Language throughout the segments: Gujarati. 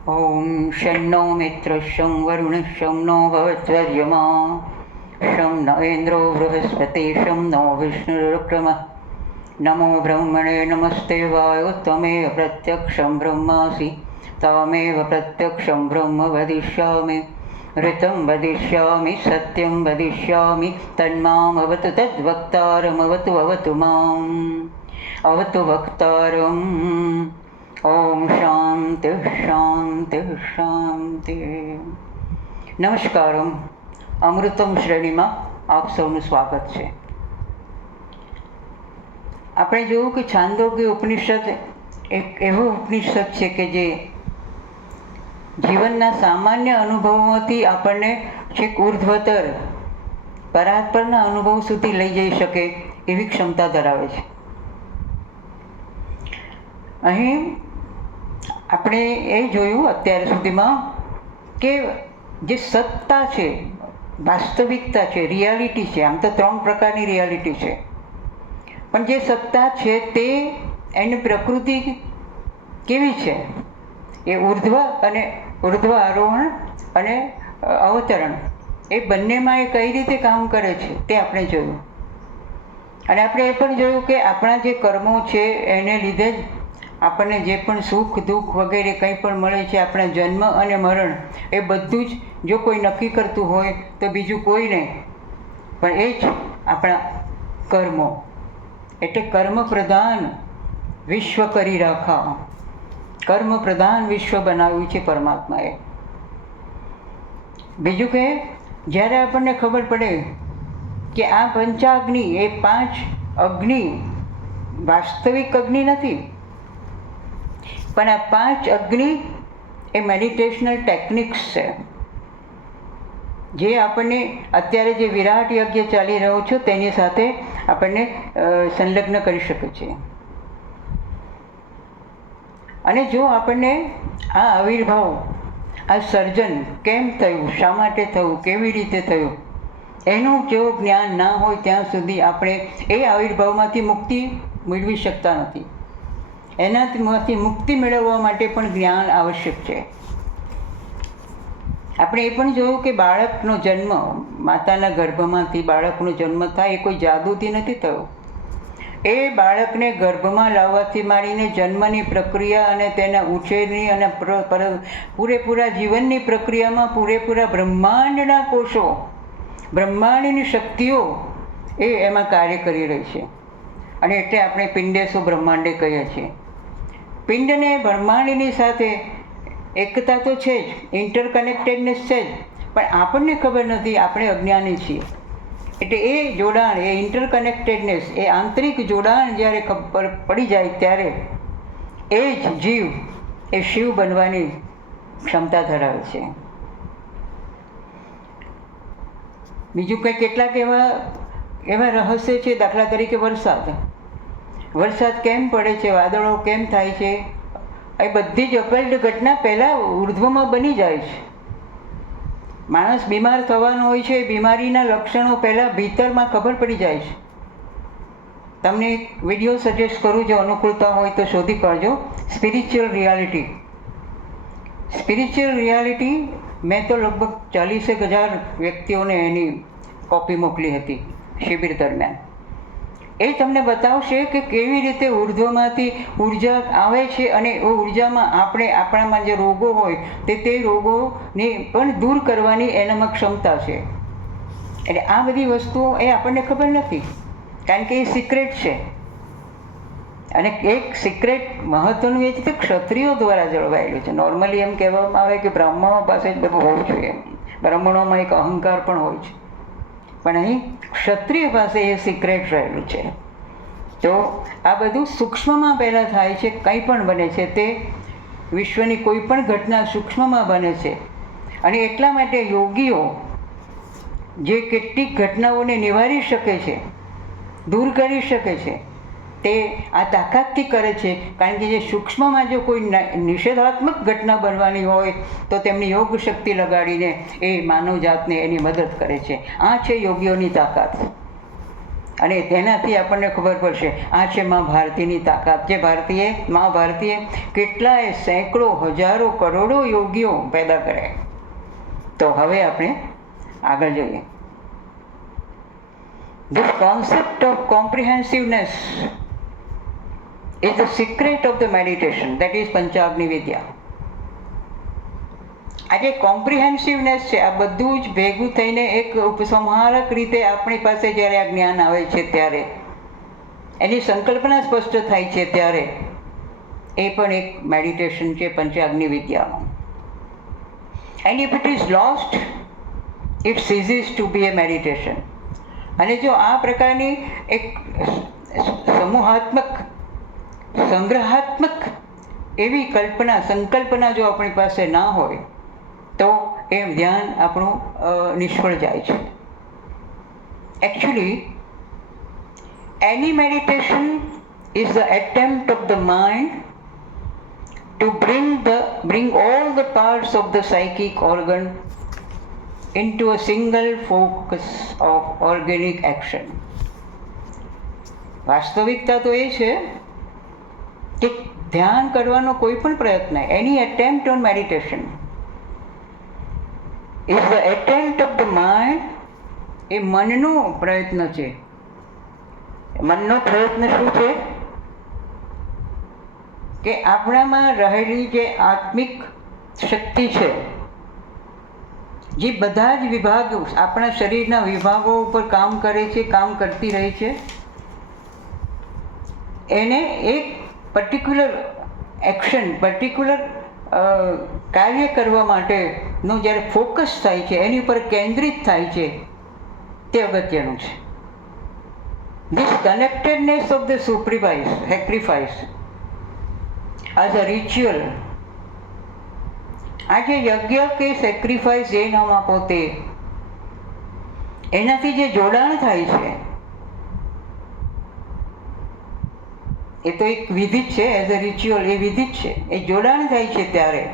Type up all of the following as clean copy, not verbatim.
ॐ शन्नो मित्रशं वरुणशं नो भवत्वर्यमा शं न इन्द्रो बृहस्पति शं नो विष्णुरुक्रमः नमो ब्रह्मणे नमस्ते वायो त्वमेव प्रत्यक्षं ब्रह्मासि त्वमेव प्रत्यक्षं ब्रह्म वदिष्यामि ऋतं वदिष्यामि सत्यं वदिष्यामि तन्मामवतु तद्वक्तारमवतु अवतु माम् अवतु वक्तारम् ओम शांति शांति शांति। નમસ્કારમ. અમૃતમ શ્રેણીમાં આપ સૌનું સ્વાગત છે. આપણે જોયું કે છાંદોગ્ય ઉપનિષદ એક એવો ઉપનિષદ છે કે જે જીવનના સામાન્ય અનુભવોમાંથી આપણને છેક ઉર્ધ્વતર પરાત્પરના અનુભવ સુધી લઈ જઈ શકે એવી ક્ષમતા ધરાવે છે. અહીં આપણે એ જોયું અત્યાર સુધીમાં કે જે સત્તા છે, વાસ્તવિકતા છે, રિયાલિટી છે. આમ તો 3 પ્રકારની રિયાલિટી છે, પણ જે સત્તા છે તે એની પ્રકૃતિ કેવી છે, એ ઉર્ધ્વ આરોહણ અને અવતરણ એ બંનેમાં એ કઈ રીતે કામ કરે છે તે આપણે જોયું. અને આપણે એ પણ જોયું કે આપણા જે કર્મો છે એને લીધે જ આપણને જે પણ સુખ દુઃખ વગેરે કંઈ પણ મળે છે, આપણા જન્મ અને મરણ એ બધું જ જો કોઈ નક્કી કરતું હોય તો બીજું કોઈ નહીં, પણ એ જ આપણા કર્મો. એટલે કર્મ પ્રધાન વિશ્વ કરી રાખા. કર્મ પ્રધાન વિશ્વ બનાવ્યું છે પરમાત્માએ. બીજું કે જ્યારે આપણને ખબર પડે કે આ પંચાગ્નિ એ 5 અગ્નિ વાસ્તવિક અગ્નિ નથી, પણ આ 5 અગ્નિ એ મેડિટેશનલ ટેકનિક્સ છે જે આપણને અત્યારે જે વિરાટ યજ્ઞ ચાલી રહ્યો છે તેની સાથે આપણને સંલગ્ન કરી શકે છે. અને જો આપણને આ આવિર્ભાવ, આ સર્જન કેમ થયું, શા માટે થયું, કેવી રીતે થયું એનું જો જ્ઞાન ના હોય ત્યાં સુધી આપણે એ આવિર્ભાવમાંથી મુક્તિ મેળવી શકતા નથી. એનામાંથી મુક્તિ મેળવવા માટે પણ જ્ઞાન આવશ્યક છે. આપણે એ પણ જોયું કે બાળકનો જન્મ, માતાના ગર્ભમાંથી બાળકનો જન્મ થાય એ કોઈ જાદુથી નથી થયો. એ બાળકને ગર્ભમાં લાવવાથી માંડીને જન્મની પ્રક્રિયા અને તેના ઉછેરની અને પૂરેપૂરા જીવનની પ્રક્રિયામાં પૂરેપૂરા બ્રહ્માંડના કોષો, બ્રહ્માંડની શક્તિઓ એ એમાં કાર્ય કરી રહી છે. અને એટલે આપણે પિંડેશો બ્રહ્માંડે કહીએ છીએ. પિંડને બ્રહ્માંડની સાથે એકતા તો છે જ, ઇન્ટરકનેક્ટેડનેસ છે જ, પણ આપણને ખબર નથી, આપણે અજ્ઞાની છીએ. એટલે એ જોડાણ, એ ઇન્ટરકનેક્ટેડનેસ, એ આંતરિક જોડાણ જ્યારે ખબર પડી જાય ત્યારે એ જ જીવ એ શિવ બનવાની ક્ષમતા ધરાવે છે. બીજું કંઈ કેટલાક એવા રહસ્ય છે. દાખલા તરીકે વરસાદ કેમ પડે છે, વાદળો કેમ થાય છે, એ બધી જ અકલ્ટ ઘટના પહેલાં ઉર્ધ્વમાં બની જાય છે. માણસ બીમાર થવાનો હોય છે, બીમારીના લક્ષણો પહેલાં ભીતરમાં ખબર પડી જાય છે. તમને એક વિડીયો સજેસ્ટ કરું, જો અનુકૂળતા હોય તો શોધી કાઢજો. સ્પિરિચ્યુઅલ રિયાલિટી મેં તો લગભગ 40,000 વ્યક્તિઓને એની કોપી મોકલી હતી શિબિર દરમિયાન. એ તમને બતાવશે કે કેવી રીતે ઉર્ધ્વમાંથી ઉર્જા આવે છે અને એ ઉર્જામાં આપણામાં જે રોગો હોય તે રોગોને પણ દૂર કરવાની એનામાં ક્ષમતા છે. એટલે આ બધી વસ્તુઓ એ આપણને ખબર નથી, કારણ કે એ સિક્રેટ છે. અને એક સિક્રેટ મહત્વનું એ છે કે ક્ષત્રિયો દ્વારા જળવાયેલું છે. નોર્મલી એમ કહેવામાં આવે કે બ્રાહ્મણો પાસે જ બધું હોવું જોઈએ, બ્રાહ્મણોમાં એક અહંકાર પણ હોય છે, પણ અહીં ક્ષત્રિય પાસે એ સિક્રેટ રહેલું છે. તો આ બધું સૂક્ષ્મમાં પહેલાં થાય છે. કંઈ પણ બને છે તે વિશ્વની કોઈ પણ ઘટના સૂક્ષ્મમાં બને છે. અને એટલા માટે યોગીઓ જે કેટલીક ઘટનાઓને નિવારી શકે છે, દૂર કરી શકે છે, તે આ તાકાતથી કરે છે. કારણ કે જે સૂક્ષ્મમાં જો કોઈ નિષેધાત્મક ઘટના બનવાની હોય તો તેમની યોગ શક્તિ લગાડીને એ માનવજાતને એની મદદ કરે છે. આ છે યોગીઓની તાકાત. અને તેનાથી આપણને ખબર પડશે આ છે મા ભારતીની તાકાત. જે મા ભારતીએ કેટલાય સેંકડો હજારો કરોડો યોગીઓ પેદા કર્યા. તો હવે આપણે આગળ જોઈએ. This concept of comprehensiveness is the secret of the meditation, that is પંચાગ્નિ વિદ્યા. આ જે કોમ્પ્રિહેન્સિવનેસ છે, આ બધું જ ભેગું થઈને એક ઉપસંહારક રીતે આપણી પાસે જ્યારે આ જ્ઞાન આવે છે ત્યારે એની સંકલ્પના સ્પષ્ટ થાય છે ત્યારે એ પણ એક મેડિટેશન છે પંચાગ્નિ વિદ્યાનું. And if it is lost it ceases to be a meditation. અને જો આ પ્રકારની એક સમૂહાત્મક સંગ્રહાત્મક એવી સંકલ્પના જો આપણી પાસે ના હોય તો એ ધ્યાન આપણું નિષ્ફળ જાય છે. Actually any meditation is the attempt of the mind to bring all the parts of the psychic organ into a single focus of organic action. વાસ્તવિકતા તો એ છે કે ધ્યાન કરવાનો કોઈ પણ પ્રયત્ન, any attempt on meditation is the attempt of the mind, એ મનનો પ્રયત્ન છે. મનનો પ્રયત્ન શું છે કે આપણામાં રહેલી જે આત્મિક શક્તિ છે, જે બધા જ વિભાગો આપણા શરીરના વિભાગો ઉપર કામ કરે છે, કામ કરતી રહી છે, એને એક પર્ટિક્યુલર એક્શન, પર્ટિક્યુલર કાર્ય કરવા માટેનું જ્યારે ફોકસ થાય છે, એની ઉપર કેન્દ્રિત થાય છે, તે અગત્યનું છે. This connectedness of the sacrifice as a ritual, આ જે યજ્ઞ કે સેક્રિફાઈસ જે નામ આપો તે, એનાથી જે જોડાણ થાય છે એ તો એક વિધિ છે. એઝ અ રિચ્યુઅલ એ વિધિ જ છે. એ જોડાણ થાય છે ત્યારે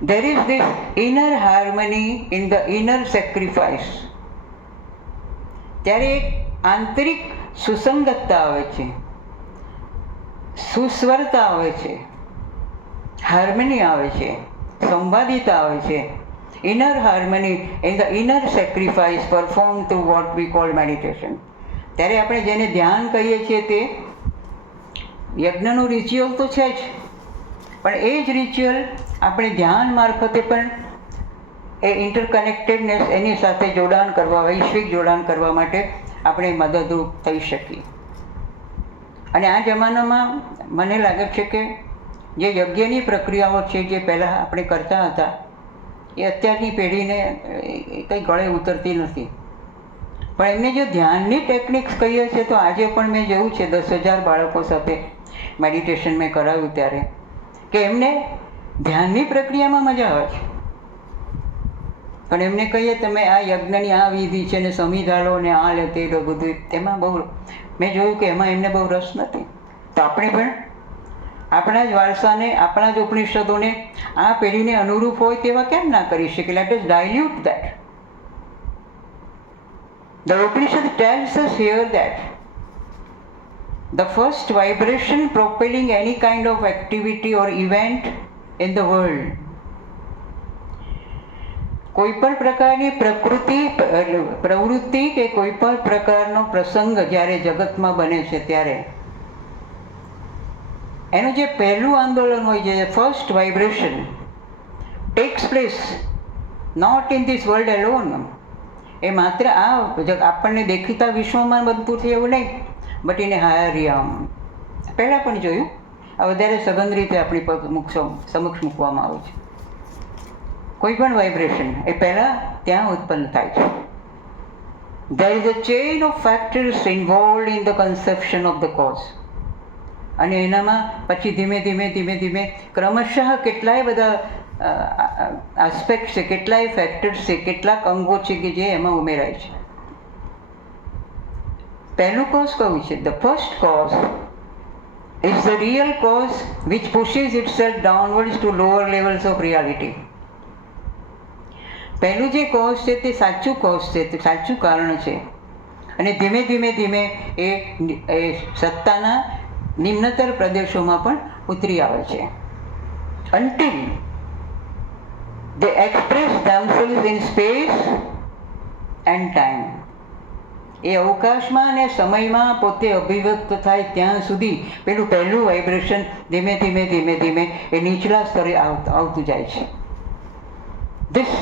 there is this inner harmony in the inner sacrifice. ત્યારે એક આંતરિક સુસંગતતા આવે છે, સુસ્વરતા આવે છે, હાર્મની આવે છે, સંવાદિતા આવે છે. Inner harmony in the inner sacrifice perform to what we call meditation. ત્યારે આપણે જેને ધ્યાન કહીએ છીએ તે યજ્ઞનું રિચ્યુઅલ તો છે જ, પણ એ જ રિચ્યુઅલ આપણે ધ્યાન મારફતે પણ એ ઇન્ટરકનેક્ટેડનેસ, એની સાથે જોડાણ કરવા, વૈશ્વિક જોડાણ કરવા માટે આપણે મદદરૂપ થઈ શકીએ. અને આ જમાનામાં મને લાગે છે કે જે યજ્ઞની પ્રક્રિયાઓ છે જે પહેલાં આપણે કરતા હતા એ અત્યારની પેઢીને કંઈ ગળે ઉતરતી નથી. પણ એમને જો ધ્યાનની ટેકનિક્સ કહીએ છીએ તો આજે પણ મેં જોયું છે 10,000 બાળકો સાથે મેડિટેશન મેં કરાવ્યું ત્યારે કે એમને ધ્યાનની પ્રક્રિયામાં મજા આવે છે, પણ એમને કહીએ તમે આ યજ્ઞની આ વિધિ છે ને સમિધાલો ને આ લે તે બધું, તેમાં બહુ મેં જોયું કે એમાં એમને બહુ રસ નથી. તો આપણે પણ આપણા જ વારસાને, આપણા જ ઉપનિષદોને આ પેઢીને અનુરૂપ હોય તેવા કેમ ના કરી શકીએ? Let us dilute that. The Upanishad tells us here that the first vibration propelling any kind of activity or event in the world, કોઈ પણ પ્રકારની પ્રવૃત્તિ કે કોઈ પણ પ્રકારનો પ્રસંગ જ્યારે જગતમાં બને છે ત્યારે એનું જે પહેલું આંદોલન હોય છે, first vibration takes place not in this world alone. એ માત્ર આ આપણને દેખીતા વિશ્વમાં બનતું છે એવું નહીં, but in a higher realm. પહેલાં પણ જોયું, આ વધારે સઘન રીતે આપણી સમક્ષ મૂકવામાં આવે છે. કોઈ પણ વાઇબ્રેશન એ પહેલાં ત્યાં ઉત્પન્ન થાય છે. There is a chain of factors involved in the conception of the cause. અને એનામાં પછી ધીમે ધીમે ક્રમશઃ કેટલાય બધા આસ્પેક્ટ છે, કેટલાય ફેક્ટર્સ છે, કેટલાક અંગો છે કે જે એમાં ઉમેરાય છે. પહેલું કોઝ કયું છે? The first cause is the real cause which pushes itself downwards to lower levels of reality. પહેલું જે કોઝ છે તે સાચું કોઝ છે, તે સાચું કારણ છે, અને ધીમે ધીમે ધીમે એ સત્તાના નિમ્નતર પ્રદેશોમાં પણ ઉતરી આવે છે. until they express themselves in space and time. એ અવકાશમાં અને સમયમાં પોતે અભિવ્યક્ત થાય ત્યાં સુધી પહેલું વાઇબ્રેશન ધીમે ધીમે ધીમે ધીમે એ નીચલા સ્તરે આવતું જાય છે. This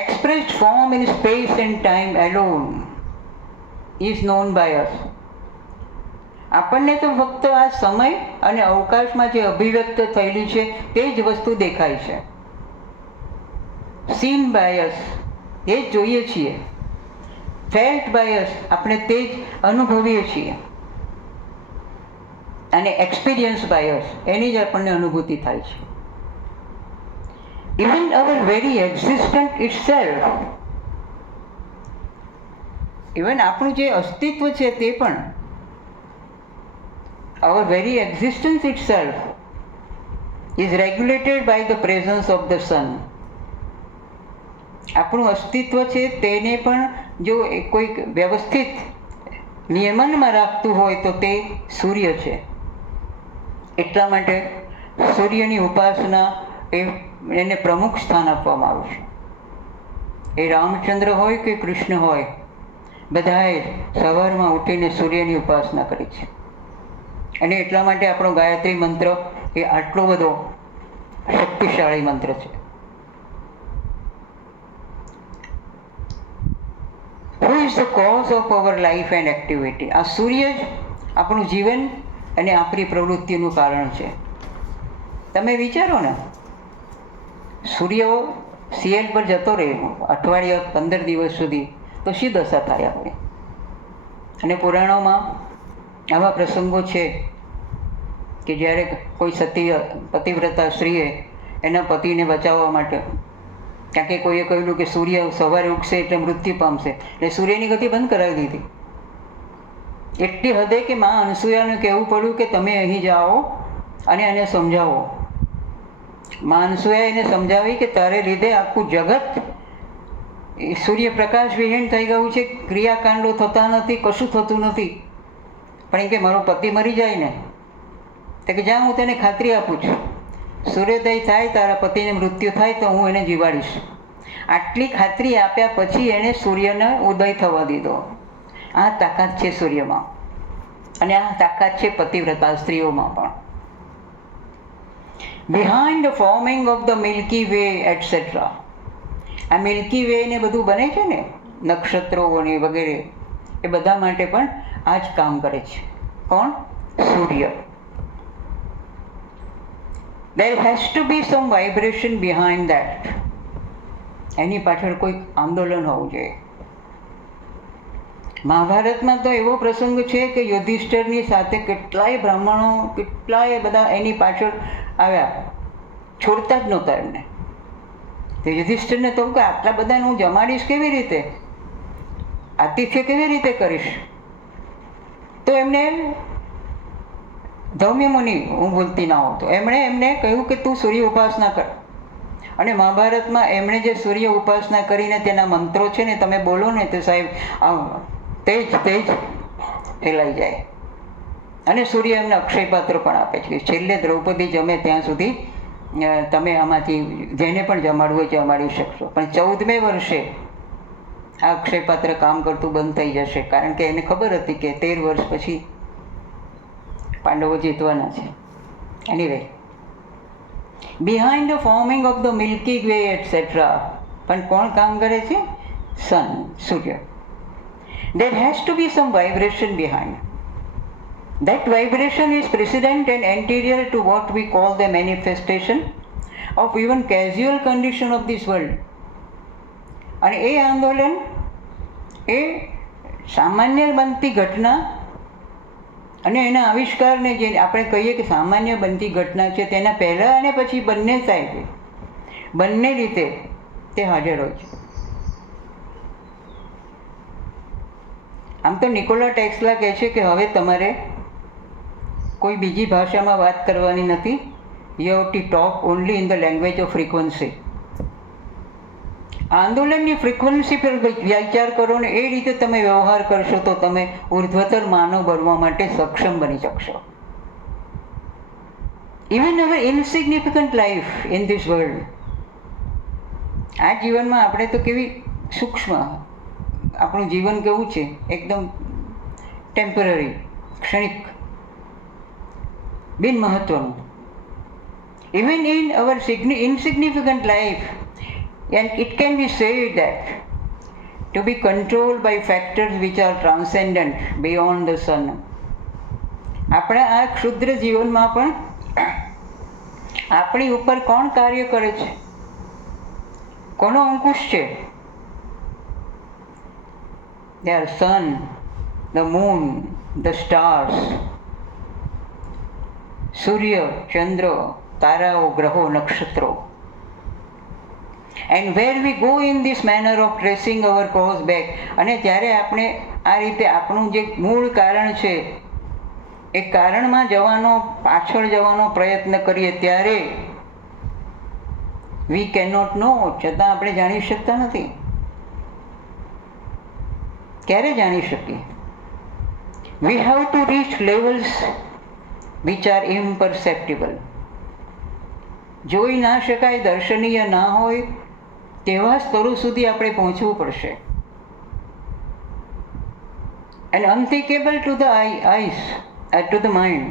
expressed form in space and time alone is known by us. આપણને તો ફક્ત આ સમય અને અવકાશમાં જે અભિવ્યક્ત થયેલી છે તે જ વસ્તુ દેખાય છે. seen by us, એ જ જોઈએ છીએ. felt by us, આપણે તે જ અનુભવીએ છીએ. અને experience by us, એની જ આપણને અનુભૂતિ થાય છે. even our very existence itself, even આપણું જે અસ્તિત્વ છે તે પણ, our very existence itself is regulated by the presence of the sun. આપણું અસ્તિત્વ છે તેને પણ જો કોઈક વ્યવસ્થિત નિયમનમાં રાખતું હોય તો તે સૂર્ય છે. એટલા માટે સૂર્યની ઉપાસના એને પ્રમુખ સ્થાન આપવામાં આવ્યું છે. એ રામચંદ્ર હોય કે કૃષ્ણ હોય, બધાએ સવારમાં ઉઠીને સૂર્યની ઉપાસના કરી છે. અને એટલા માટે આપણો ગાયત્રી મંત્ર એ આટલો બધો શક્તિશાળી મંત્ર છે. Who is the cause of our life and activity? આ સૂર્ય જ આપણું જીવન અને આપણી પ્રવૃત્તિનું કારણ છે. તમે વિચારો ને, સૂર્ય સીએલ પર જતો રહે અઠવાડિયા 15 દિવસ સુધી તો શી દશા થાય આપણે? અને પુરાણોમાં આવા પ્રસંગો છે કે જ્યારે કોઈ પતિવ્રતા સ્ત્રીએ એના પતિને બચાવવા માટે, કારણ કે કોઈએ કહ્યું કે સૂર્ય સવારે ઉગશે એટલે મૃત્યુ પામશે, એટલે સૂર્યની ગતિ બંધ કરાવી દીધી. એટલી હદે કે માં અનસૂયાને કહેવું પડ્યું કે તમે અહીં જાઓ અને એને સમજાવો. માં અનસૂયાએ એને સમજાવી કે તારે લીધે આખું જગત સૂર્યપ્રકાશ વિહીન થઈ ગયું છે, ક્રિયાકાંડો થતા નથી, કશું થતું નથી. પણ એમ કે મારો પતિ મરી જાય ને, તો કે જા હું તને ખાતરી આપું છું, સૂર્યોદય થાય તારા પતિને મૃત્યુ થાય તો હું એને જીવાડીશ. આટલી ખાતરી આપ્યા પછી એણે સૂર્યને ઉદય થવા દીધો. આ તાકાત છે સૂર્યમાં, અને આ તાકાત છે પતિવ્રતા સ્ત્રીઓમાં પણ. Behind the forming of the milky way etcetera, આ મિલ્કી વે ને બધું બને છે ને, નક્ષત્રો અને વગેરે, એ બધા માટે પણ આ જ કામ કરે છે. કોણ? સૂર્ય. There has to be some vibration behind that. એની પાછળ કોઈક આંદોલન હોવું જોઈએ. મહાભારતમાં તો એવો પ્રસંગ છે કે યુધિષ્ઠિરની સાથે કેટલાય બ્રાહ્મણો, કેટલાય બધા એની પાછળ આવ્યા, છોડતા જ નહોતા એમને. તો યુધિષ્ઠિરને તો કે આટલા બધાને હું જમાડીશ કેવી રીતે, આતિથ્ય કેવી રીતે કરીશ? તો એમને ધૌમ્ય મુનિ, હું ભૂલતી ના હોઉં તો, એમણે એમને કહ્યું કે તું સૂર્ય ઉપાસના કર. અને મહાભારતમાં એમણે જે સૂર્ય ઉપાસના કરીને તેના મંત્રો છે ને, તમે બોલો ને તો સાહેબ તેજ ફેલાઈ જાય. અને સૂર્ય એમને અક્ષયપાત્ર પણ આપે છે. છેલ્લે દ્રૌપદી જમે ત્યાં સુધી તમે આમાંથી જેને પણ જમાડવું હોય જમાડી શકશો. પણ 14મે વર્ષે આ અક્ષયપાત્ર કામ કરતું બંધ થઈ જશે, કારણ કે એને ખબર હતી કે 13 વર્ષ પછી પાંડવો જીતવાના છે. Anyway, behind the forming of the milky way etcetera, પણ કોણ કામ કરે છે? સન, સૂર્ય. There has to be some vibration behind. That vibration is precedent and anterior to what we call the manifestation of even casual condition of this world. અને એ આંદોલન એ સામાન્ય બનતી ઘટના અને એના આવિષ્કારને જે આપણે કહીએ કે સામાન્ય બનતી ઘટના છે, તેના પહેલાં અને પછી બંને સાઈડે, બંને રીતે તે હાજર હોય છે. આમ તો નિકોલા ટેસ્લા કહે છે કે હવે તમારે કોઈ બીજી ભાષામાં વાત કરવાની નથી. You have to talk only in the language off frequency. આંદોલનની ફ્રિકવન્સી પર વિચાર કરો ને એ રીતે તમે વ્યવહાર કરશો તો તમે ઉર્ધ્વતર માનવ બનવા માટે સક્ષમ બની શકશો. Even our insignificant life in this world, આ જીવનમાં આપણે તો કેવી સૂક્ષ્મ, આપણું જીવન કેવું છે, એકદમ ટેમ્પરરી, ક્ષણિક, બિન મહત્વનું. Even in our insignificant life, and it can be said that to be controlled by factors which are transcendent beyond the sun. આપણા આ ક્ષુદ્ર જીવનમાં પણ આપણી ઉપર કોણ કાર્ય કરે છે, કોનો અંકુશ છે? They are sun, the moon, the stars, સૂર્ય, ચંદ્ર, તારાઓ, ગ્રહો, નક્ષત્રો. And where we go in this manner of tracing our cause back, અને જ્યારે આપણે આ રીતે આપણું જે મૂળ કારણ છે એ કારણમાં જવાનો, પાછળ જવાનો પ્રયત્ન કરીએ ત્યારે વી કેન નોટ નો, છતાં આપણે જાણી શકતા નથી. ક્યારે જાણી શકીએ? We have to reach levels which are imperceptible. જોઈ ના શકાય, દર્શનીય ના હોય તેવા સ્તરો સુધી આપણે પહોંચવું પડશે. And unthinkable to the eyes, to the mind.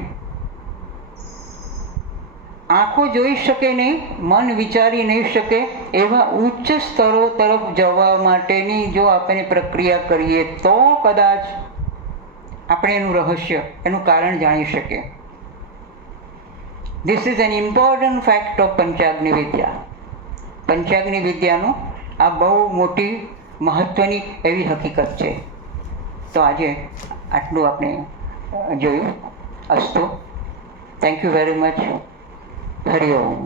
આંખો જોઈ શકે નહીં, મન વિચારી નહીં શકે એવા ઉચ્ચ સ્તરો તરફ જવા માટેની જો આપણે પ્રક્રિયા કરીએ તો કદાચ આપણે એનું રહસ્ય, એનું કારણ જાણી શકીએ. This is an important fact of Panchagni Vidya. પંચાગ્નિ વિદ્યાનું આ બહુ મોટી મહત્ત્વની એવી હકીકત છે. તો આજે આટલું આપણે જોયું. અસ્તુ. Thank you very much. Hari Om.